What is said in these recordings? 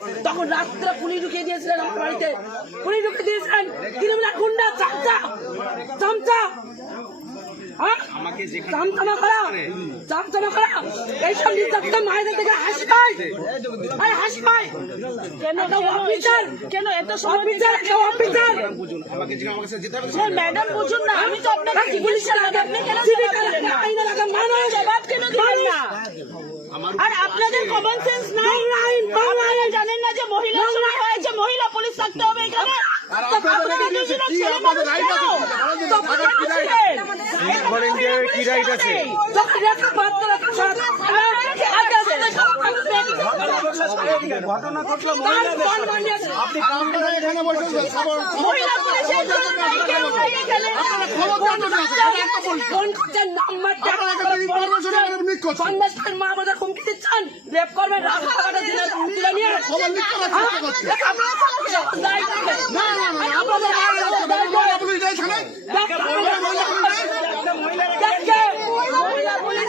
তখন রাত্রে পুলিশ ঢুকিয়ে দিয়েছিলেন আমার বাড়িতে। পুলিশ ঢুকিয়ে দিয়েছিলেন। তৃণমূলের গুন্ডা চামচা চামচা। হ্যাঁ? চামচামা করা চামচামা করা। এইসব নির্যাতিত মায়েদের থেকে হাসি পায়। আরে হাসি পায়। কেন অফিসার। কেন এত অফিসার কেউ অফিসার। ম্যাডাম বুঝুন না আমি তো আপনাকে পুলিশের আপনি কেন মানুষ কেন দিলেন না? আর আপনাদের কমন সেন্স নাই? ঘটনা ঘটলো আপনি এখানে বসে সন্ন্যাসের মা হুমকি দিচ্ছেন রেপ করবেন রাস্তাঘাটে দিলে তুলে নিয়ে খবর লিক করার চেষ্টা করছেন আপনারা সব দায়ী থাকবেন। না না না আপনাদের বাইরে আসতে হবে মহিলা পুলিশ নেই এখানে দেখে মহিলা পুলিশ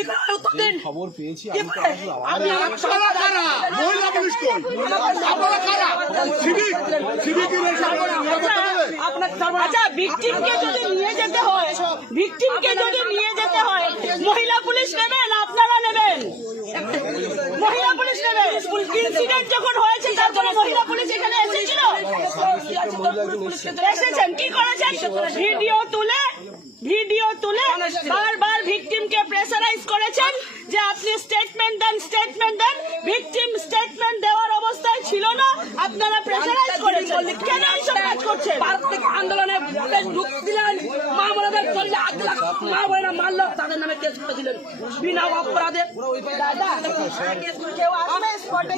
কি করা উত্তর দিন খবর পেয়েছি কি করে? আপনি আমার আপনারা কারা? মহিলা পুলিশ কই? আপনারা কারা? সিভিক সিভিক নিরাপত্তা দেবে আপনার আচ্ছা ভিকটিমকে যদি নিয়ে যেতে হয় ভিকটিমকে যদি নিয়ে যেতে হয় মহিলা পুলিশ নেবেন? আপনারা নেবেন? মহিলা পুলিশ নেবে ইনসিডেন্ট যখন হয়েছে তার জন্য মহিলা পুলিশ এখানে এসেছিল? এসেছেন কি করেছেন? ভিডিও তুলে ভিডিও তুলে করেছেন যে আপনি স্টেটমেন্ট দেন স্টেটমেন্ট দেন ভিকটিম স্টেটমেন্ট দেওয়ার অবস্থায় ছিল না আপনারা প্রেসারাইজ করেছেন। কেন এইসব কাজ করছেন? ভারত থেকে আন্দোলনে ঢুক দিলেন মা বোনেদের চললে আট লাখ মা বোনেরা মারলো তাদের নামে কেস করে দিলেন। বিনা অপরাধে। দাদা কেউ আসবে? স্পটে